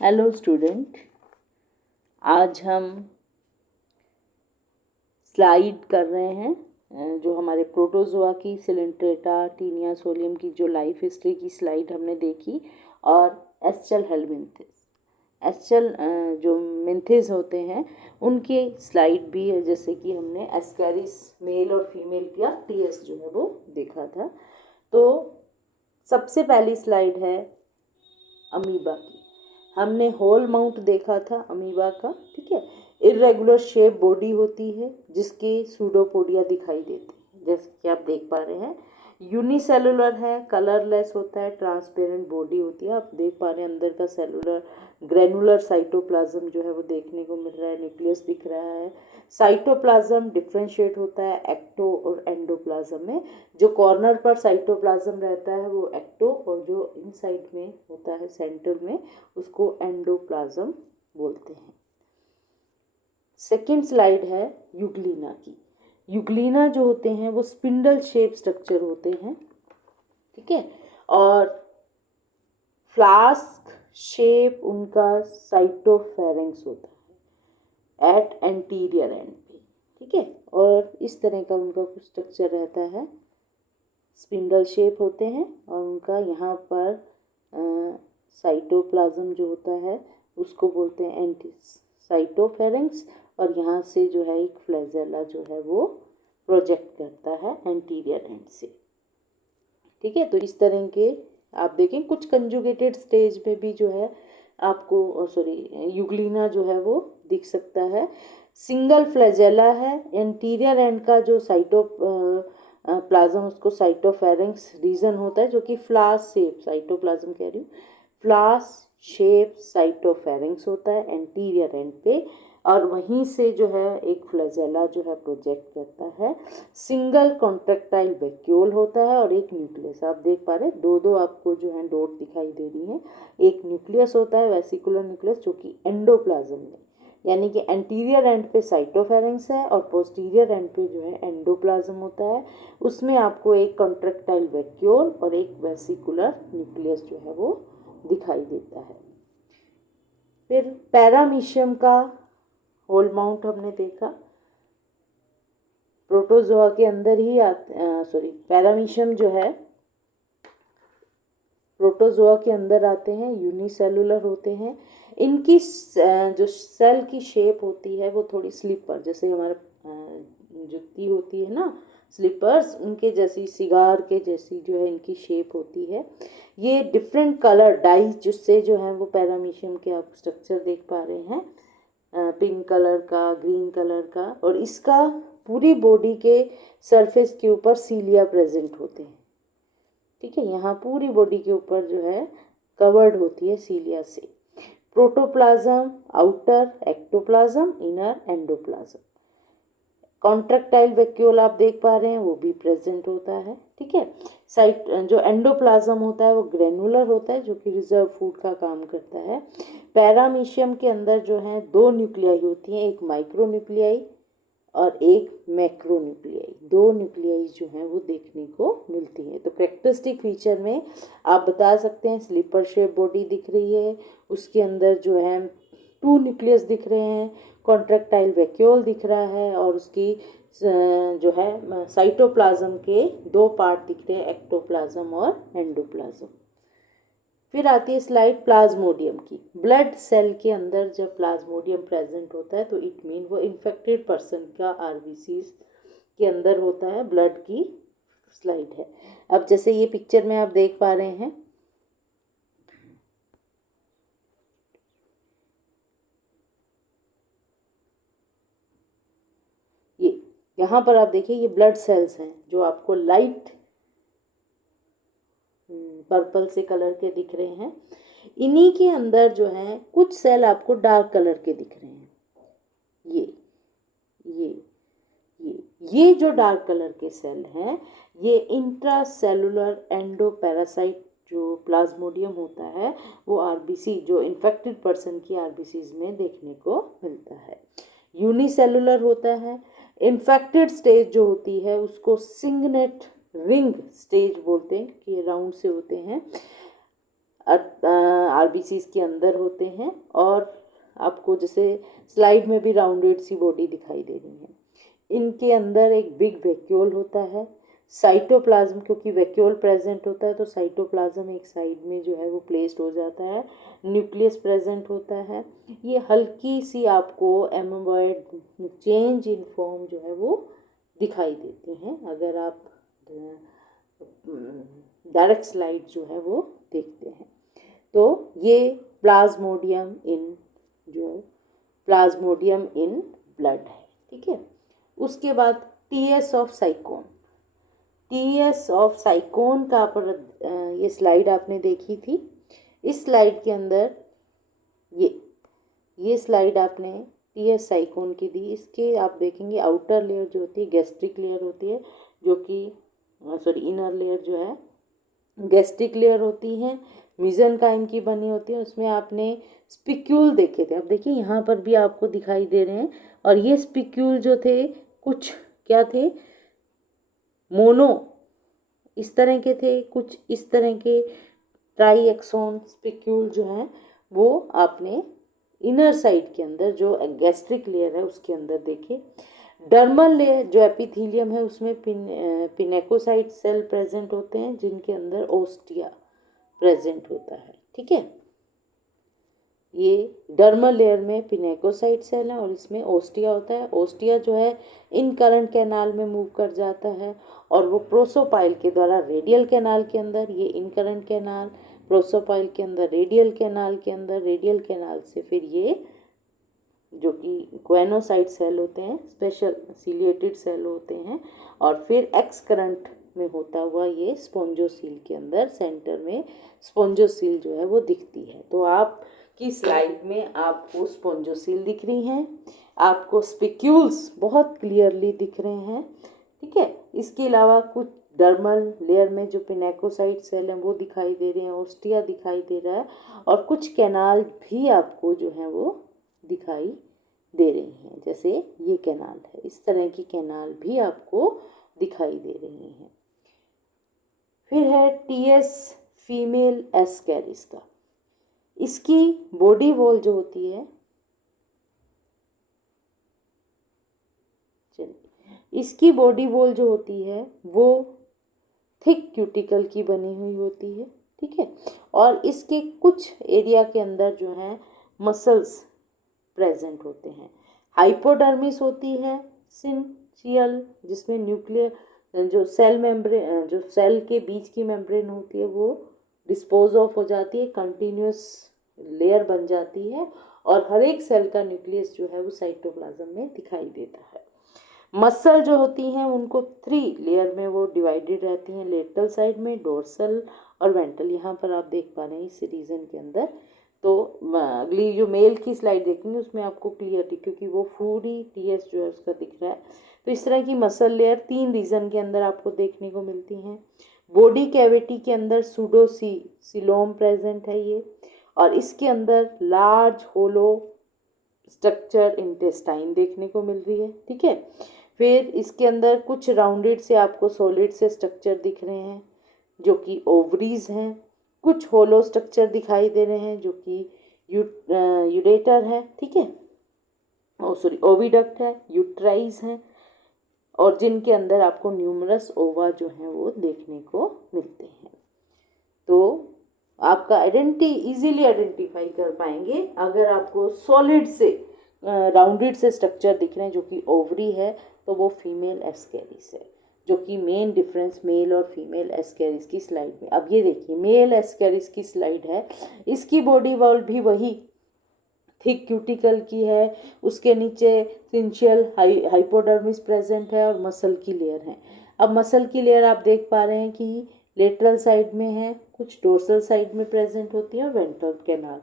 Hello student, आज हम slide कर रहे हैं जो हमारे प्रोटोजोआ की सिलेंट्रेटा टीनिया सोलियम की जो लाइफ हिस्ट्री की स्लाइड हमने देखी और एस्चल हेलमिंथिस एस्चल जो मिंथिस होते हैं उनकी स्लाइड भी है, जैसे कि हमने एस्कैरिस मेल और फीमेल का टीएस जो है वो देखा था। तो सबसे पहली स्लाइड है अमीबा की। हमने होल माउंट देखा था अमीबा का, ठीक है। इर्रेगुलर शेप बॉडी होती है जिसके सूडोपोडिया दिखाई देते हैं, जैसे कि आप देख पा रहे हैं। यूनिसेलुलर है, कलरलेस होता है, ट्रांसपेरेंट बॉडी होती है। आप देख पा रहे हैं अंदर का सेलुलर ग्रेनुलर साइटोप्लाज्म जो है वो देखने को मिल रहा है, न्यूक्लियस दिख रहा है। साइटोप्लाज्म डिफ्रेंशिएट होता है एक्टो और एंडोप्लाज्म में। जो कॉर्नर पर साइटोप्लाज्म रहता है वो एक्टो, और जो इनसाइड में होता है सेंटर में उसको एंडोप्लाज्म बोलते हैं। सेकेंड स्लाइड है यूग्लिना की। यूग्लिना जो होते हैं वो स्पिंडल शेप स्ट्रक्चर होते हैं, ठीक है। और फ्लास्क शेप उनका साइटोफेरेंक्स होता है एट एंटीरियर एंड पे, ठीक है। और इस तरह का उनका कुछ स्ट्रक्चर रहता है, स्पिंडल शेप होते हैं और उनका यहाँ पर साइटोप्लाज्म जो होता है उसको बोलते हैं एंटी साइटोफेरेंक्स, और यहाँ से जो है एक फ्लैजेला जो है वो प्रोजेक्ट करता है एंटीरियर एंड से, ठीक है। तो इस तरह के आप देखें कुछ कंजुगेटेड स्टेज पे भी जो है आपको यूग्लिना जो है वो दिख सकता है। सिंगल फ्लैजेला है, एंटीरियर एंड का जो प्लाज्म उसको साइटोफेरेंक्स रीजन होता है, जो कि फ्लास शेप साइटोप्लाज्म कह रही हूँ, फ्लास शेप साइटोफेरेंक्स होता है एंटीरियर एंड पे, और वहीं से जो है एक फ्लैजेला जो है प्रोजेक्ट करता है। सिंगल कॉन्ट्रेक्टाइल वैक्यूल होता है और एक न्यूक्लियस। आप देख पा रहे हैं दो दो आपको जो है डॉट दिखाई दे रही हैं। एक न्यूक्लियस होता है वेसिकुलर न्यूक्लियस, जो कि एंडोप्लाज्म में, यानी कि एंटीरियर एंड पे साइटोफेरेंक्स है और पोस्टीरियर एंड पे जो है एंडोप्लाज्म होता है। उसमें आपको एक कॉन्ट्रेक्टाइल वैक्यूल और एक वेसिकुलर न्यूक्लियस जो है वो दिखाई देता है। फिर पैरामीशियम का होल माउंट हमने देखा, प्रोटोजोआ के अंदर ही पैरामीशियम जो है प्रोटोजोआ के अंदर आते हैं, यूनिसेलुलर होते हैं। इनकी जो सेल की शेप होती है वो थोड़ी स्लीपर, जैसे हमारे जुत्ती होती है ना स्लीपर्स, उनके जैसी सिगार के जैसी जो है इनकी शेप होती है। ये डिफरेंट कलर डाइज जिससे जो है वो पैरामीशियम के आप स्ट्रक्चर देख पा रहे हैं, पिंक कलर का, ग्रीन कलर का, और इसका पूरी बॉडी के सरफेस के ऊपर सीलिया प्रेजेंट होते हैं, ठीक है। यहाँ पूरी बॉडी के ऊपर जो है कवर्ड होती है सीलिया से। Protoplasm outer, ectoplasm inner, endoplasm. Contractile vacuole आप देख पा रहे हैं वो भी प्रेजेंट होता है, ठीक है। साइट जो एंडोप्लाज्म होता है वो ग्रेनुलर होता है, जो कि रिजर्व फूड का काम करता है। पैरामीशियम के अंदर जो है दो न्यूक्लियाई होती हैं, एक माइक्रो न्यूक्लियाई और एक मैक्रो न्यूक्लियाई। दो न्यूक्लियाई जो हैं वो देखने को मिलती है। तो कैरेक्टरिस्टिक फीचर में आप बता सकते हैं स्लीपर शेप बॉडी दिख रही है, उसके अंदर जो है टू न्यूक्लियस दिख रहे हैं, कॉन्ट्रेक्टाइल वैक्यूल दिख रहा है, और उसकी जो है साइटोप्लाज्म के दो पार्ट दिख रहे हैं, एक्टोप्लाज्म और एंडोप्लाज्म। फिर आती है स्लाइड प्लाज्मोडियम की। ब्लड सेल के अंदर जब प्लाज्मोडियम प्रेजेंट होता है तो इट मीन वो इन्फेक्टेड पर्सन का आरबीसीज के अंदर होता है, ब्लड की स्लाइड है। अब जैसे ये पिक्चर में आप देख पा रहे हैं, ये यहाँ पर आप देखिए ये ब्लड सेल्स हैं जो आपको लाइट पर्पल से कलर के दिख रहे हैं। इन्हीं के अंदर जो है कुछ सेल आपको डार्क कलर के दिख रहे हैं। ये ये ये जो डार्क कलर के सेल हैं ये इंट्रासेलुलर एंडोपैरासाइट जो प्लाज्मोडियम होता है वो आरबीसी जो इन्फेक्टेड पर्सन की आरबीसीज में देखने को मिलता है। यूनिसेलुलर होता है। इन्फेक्टेड स्टेज जो होती है उसको सिंगनेट रिंग स्टेज बोलते हैं, कि राउंड से होते हैं। आरबीसीज के अंदर होते हैं। और आपको जैसे स्लाइड में भी राउंडेड सी बॉडी दिखाई दे रही है। इनके अंदर एक बिग वैक्यूल होता है, साइटोप्लाज्म, क्योंकि वैक्यूल प्रेजेंट होता है तो साइटोप्लाज्म एक साइड में जो है वो प्लेस्ड हो जाता है, न्यूक्लियस प्रेजेंट होता है। ये हल्की सी आपको एमोबॉइड चेंज इन फॉर्म जो है वो दिखाई देते हैं अगर आप डायरेक्ट स्लाइड जो है वो देखते हैं। तो ये प्लाज्मोडियम इन जो है प्लाज्मोडियम इन ब्लड है, ठीक है। उसके बाद TS of Sycon. TS of Sycon का पर ये स्लाइड आपने देखी थी। इस स्लाइड के अंदर ये स्लाइड आपने टीएस साइकोन की दी। इसके आप देखेंगे आउटर लेयर जो होती है गैस्ट्रिक लेयर होती है, जो कि इनर लेयर जो है गैस्ट्रिक लेयर होती है, मीजेनकाइम की बनी होती है। उसमें आपने स्पिक्यूल देखे थे, अब देखिए यहाँ पर भी आपको दिखाई दे रहे हैं। और ये स्पिक्यूल जो थे कुछ क्या थे, मोनो इस तरह के थे, कुछ इस तरह के ट्राई एक्सोन स्पिक्यूल जो हैं वो आपने इनर साइड के अंदर जो गैस्ट्रिक लेयर है उसके अंदर देखे। डर्मल लेयर जो एपिथीलियम है उसमें पिनेकोसाइट सेल प्रेजेंट होते हैं जिनके अंदर ओस्टिया प्रेजेंट होता है, ठीक है। ये डर्मल लेयर में पिनेकोसाइट सेल है और इसमें ओस्टिया होता है। ओस्टिया जो है इन करंट कैनाल में मूव कर जाता है और वो प्रोसोपाइल के द्वारा रेडियल कैनाल के अंदर, ये इन करंट कैनाल प्रोसोपाइल के अंदर, रेडियल कैनाल के अंदर, रेडियल कैनाल से फिर ये जो कि ग्वेनोसाइट सेल होते हैं, स्पेशल सिलिएटेड सेल होते हैं, और फिर एक्स करंट में होता हुआ ये स्पोंजोसील के अंदर सेंटर में स्पोंजोसील जो है वो दिखती है। तो आप की स्लाइड में आपको स्पोंजोसील दिख रही हैं, आपको स्पिक्यूल्स बहुत क्लियरली दिख रहे हैं, ठीक है। इसके अलावा कुछ डर्मल लेयर में जो पिनेकोसाइट सेल हैं वो दिखाई दे रहे हैं, ओस्टिया दिखाई दे रहा है, और कुछ कैनाल भी आपको जो है वो दिखाई दे रही हैं। जैसे ये कैनाल है, इस तरह की कैनाल भी आपको दिखाई दे रही हैं। फिर है टीएस फीमेल एस्कैरिस का। इसकी बॉडी वॉल जो होती है, चलिए, इसकी बॉडी वॉल जो होती है वो थिक क्यूटिकल की बनी हुई होती है, ठीक है। और इसके कुछ एरिया के अंदर जो है मसल्स प्रेजेंट होते हैं। हाइपोडर्मिस होती है सिंचियल, जिसमें न्यूक्लियर जो सेल मेम्ब्रेन जो सेल के बीच की मेम्ब्रेन होती है वो डिस्पोज ऑफ हो जाती है, कंटिन्यूस लेयर बन जाती है, और हर एक सेल का न्यूक्लियस जो है वो साइटोप्लाज्म में दिखाई देता है। मसल जो होती हैं उनको 3 लेयर में वो डिवाइडेड रहती हैं, लेटरल साइड में, डोर्सल और वेंट्रल। यहाँ पर आप देख पा रहे हैं इस रीजन के अंदर। तो अगली जो मेल की स्लाइड देखेंगे उसमें आपको क्लियरली, क्योंकि वो पूरी टीएस जो है उसका दिख रहा है। तो इस तरह की मसल लेयर 3 रीजन के अंदर आपको देखने को मिलती हैं। बॉडी कैविटी के अंदर सूडोसीलोम प्रेजेंट है ये, और इसके अंदर लार्ज होलो स्ट्रक्चर इंटेस्टाइन देखने को मिल रही है, ठीक है। फिर इसके अंदर कुछ राउंडेड से आपको सॉलिड से स्ट्रक्चर दिख रहे हैं जो कि ओवरीज हैं, कुछ होलो स्ट्रक्चर दिखाई दे रहे हैं जो कि यूरेटर है, ठीक है, ओविडक्ट है, यूट्राइज हैं, और जिनके अंदर आपको न्यूमरस ओवा जो हैं वो देखने को मिलते हैं। तो आपका इजीली आइडेंटिफाई कर पाएंगे अगर आपको सॉलिड से राउंडेड से स्ट्रक्चर दिख रहे हैं जो कि ओवरी है, तो वो फीमेल एस्कैरिस है, जो कि मेन डिफरेंस मेल और फीमेल एस्कैरिस की स्लाइड में। अब ये देखिए मेल एस्कैरिस की स्लाइड है, इसकी बॉडी वॉल भी वही थिक क्यूटिकल की है, उसके नीचे सिंशियल हाइपोडर्मिस प्रेजेंट है और मसल की लेयर है। अब मसल की लेयर आप देख पा रहे हैं कि लेटरल साइड में है, कुछ डोर्सल साइड में प्रेजेंट होती है, और वेंट्रल कैनाल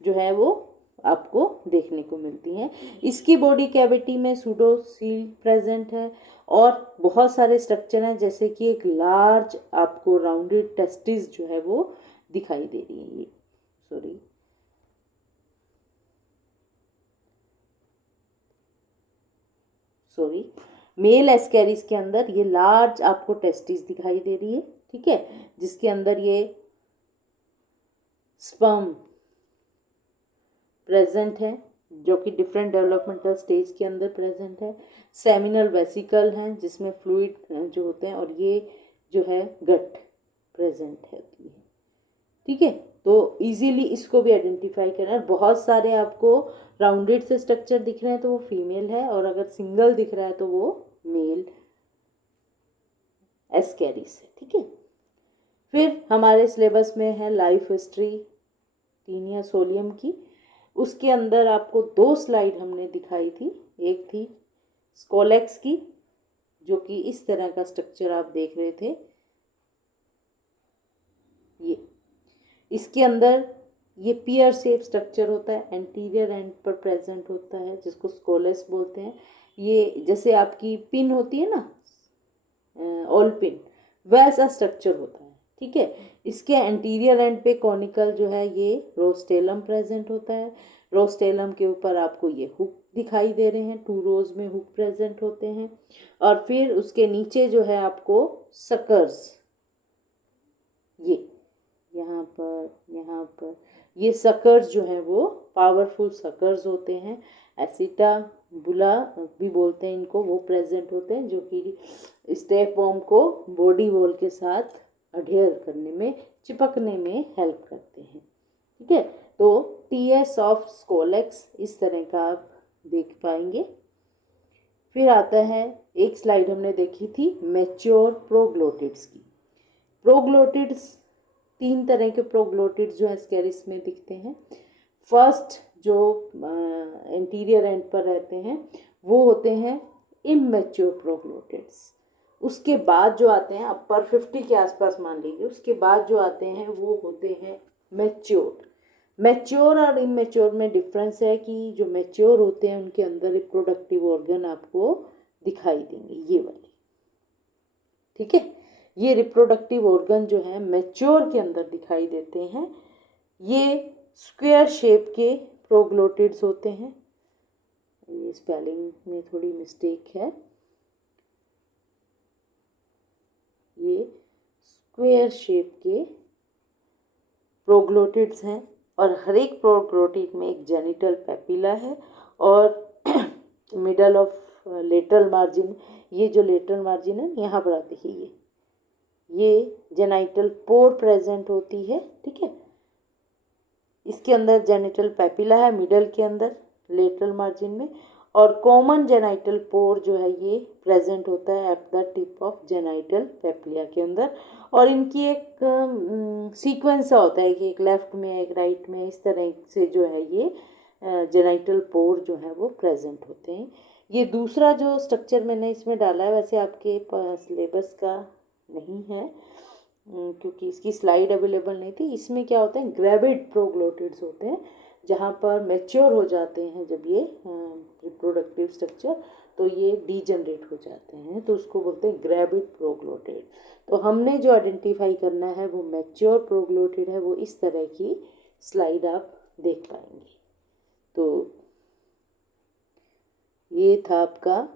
जो है वो आपको देखने को मिलती हैं। इसकी बॉडी कैविटी में सूडोसील प्रेजेंट है और बहुत सारे स्ट्रक्चर हैं, जैसे कि एक लार्ज आपको राउंडेड टेस्टिस जो है वो दिखाई दे रही है। ये मेल एस्कैरिस के अंदर ये लार्ज आपको टेस्टिस दिखाई दे रही है, ठीक है, जिसके अंदर ये स्पर्म प्रेजेंट है, जो कि डिफरेंट डेवलपमेंटल स्टेज के अंदर प्रेजेंट है। सेमिनल वेसिकल हैं जिसमें फ्लूइड जो होते हैं, और ये जो है गट प्रेजेंट है। ठीक है, तो इजीली इसको भी आइडेंटिफाई करना है। बहुत सारे आपको राउंडेड से स्ट्रक्चर दिख रहे हैं तो वो फीमेल है, और अगर सिंगल दिख रहा है तो वो मेल एस्केरिस है। ठीक है, फिर हमारे सिलेबस में है लाइफ हिस्ट्री टीनिया सोलियम की। उसके अंदर आपको 2 स्लाइड हमने दिखाई थी। एक थी स्कोलेक्स की, जो कि इस तरह का स्ट्रक्चर आप देख रहे थे। ये इसके अंदर ये पियर शेप स्ट्रक्चर होता है, एंटीरियर एंड पर प्रेजेंट होता है, जिसको स्कोलेस बोलते हैं। ये जैसे आपकी पिन होती है ना, ऑल पिन, वैसा स्ट्रक्चर होता है। ठीक है, इसके एंटीरियर एंड पे कॉनिकल जो है ये रोस्टेलम प्रेजेंट होता है। रोस्टेलम के ऊपर आपको ये हुक दिखाई दे रहे हैं, 2 रोज में हुक प्रेजेंट होते हैं। और फिर उसके नीचे जो है आपको सकर्स, ये यहाँ पर ये सकर्स जो है वो पावरफुल सकर्स होते हैं, एसिटाबुला भी बोलते हैं इनको, वो प्रेजेंट होते हैं, जो कि स्टेप वॉर्म को बॉडी वॉल के साथ अडेयर करने में, चिपकने में हेल्प करते हैं। ठीक है, तो टीएस ऑफ स्कोलेक्स इस तरह का आप देख पाएंगे। फिर आता है एक स्लाइड हमने देखी थी मैच्योर प्रोग्लोटिड्स की। प्रोग्लोटिड्स 3 तरह के प्रोग्लोटिड्स जो एस्केरिस में दिखते हैं। फर्स्ट जो इंटीरियर एंड पर रहते हैं वो होते हैं इमैच्योर प्रोग्लोटिड्स। उसके बाद जो आते हैं अपर 50 के आसपास मान लीजिए, उसके बाद जो आते हैं वो होते हैं मैच्योर। मैच्योर और इमैच्योर में डिफरेंस है कि जो मैच्योर होते हैं उनके अंदर रिप्रोडक्टिव ऑर्गन आपको दिखाई देंगे, ये वाले। ठीक है, ये रिप्रोडक्टिव ऑर्गन जो है मैच्योर के अंदर दिखाई देते हैं। ये स्क्वायर शेप के प्रोग्लोटिड्स होते हैं। ये स्पेलिंग में थोड़ी मिस्टेक है, ये स्क्वायर शेप के प्रोग्लोटिड्स हैं, और हर एक प्रोग्लोटिड में एक जेनिटल पेपिला है और मिडल ऑफ लेटरल मार्जिन। ये जो लेटरल मार्जिन है यहाँ पर आप देखिए, ये जेनाइटल पोर प्रेजेंट होती है। ठीक है, इसके अंदर जेनिटल पेपिला है मिडल के अंदर लेटरल मार्जिन में, और कॉमन जेनाइटल पोर जो है ये प्रेजेंट होता है at the tip of genital papilla के अंदर। और इनकी एक सीक्वेंस होता है कि एक लेफ्ट में एक राइट में, इस तरह से जो है ये जेनाइटल पोर जो है वो प्रेजेंट होते हैं। ये दूसरा जो स्ट्रक्चर मैंने इसमें डाला है वैसे आपके सिलेबस का नहीं है, क्योंकि इसकी स्लाइड अवेलेबल नहीं थी। इसमें क्या होता है, ग्रेविड प्रोग्लोटिड्स होते हैं, जहाँ पर मैच्योर हो जाते हैं जब ये रिप्रोडक्टिव स्ट्रक्चर, तो ये डीजनरेट हो जाते हैं, तो उसको बोलते हैं ग्रेविड प्रोग्लोटिड। तो हमने जो आइडेंटिफाई करना है वो मैच्योर प्रोग्लोटिड है, वो इस तरह की स्लाइड आप देख पाएंगे। तो ये था आपका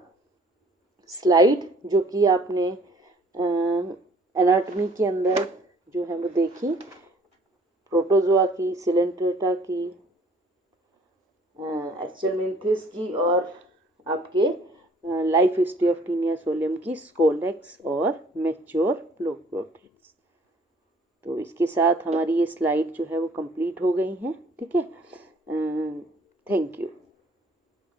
स्लाइड जो कि आपने एनाटॉमी के अंदर जो है वो देखी, प्रोटोजोआ की, सिलेंट्रेटा की, एस्चरमेंथिस की, और आपके life history of Taenia solium की, स्कोलेक्स और मैच्योर प्रोग्लोटिड्स। तो इसके साथ हमारी ये स्लाइड जो है वो कंप्लीट हो गई हैं। ठीक है, थैंक यू।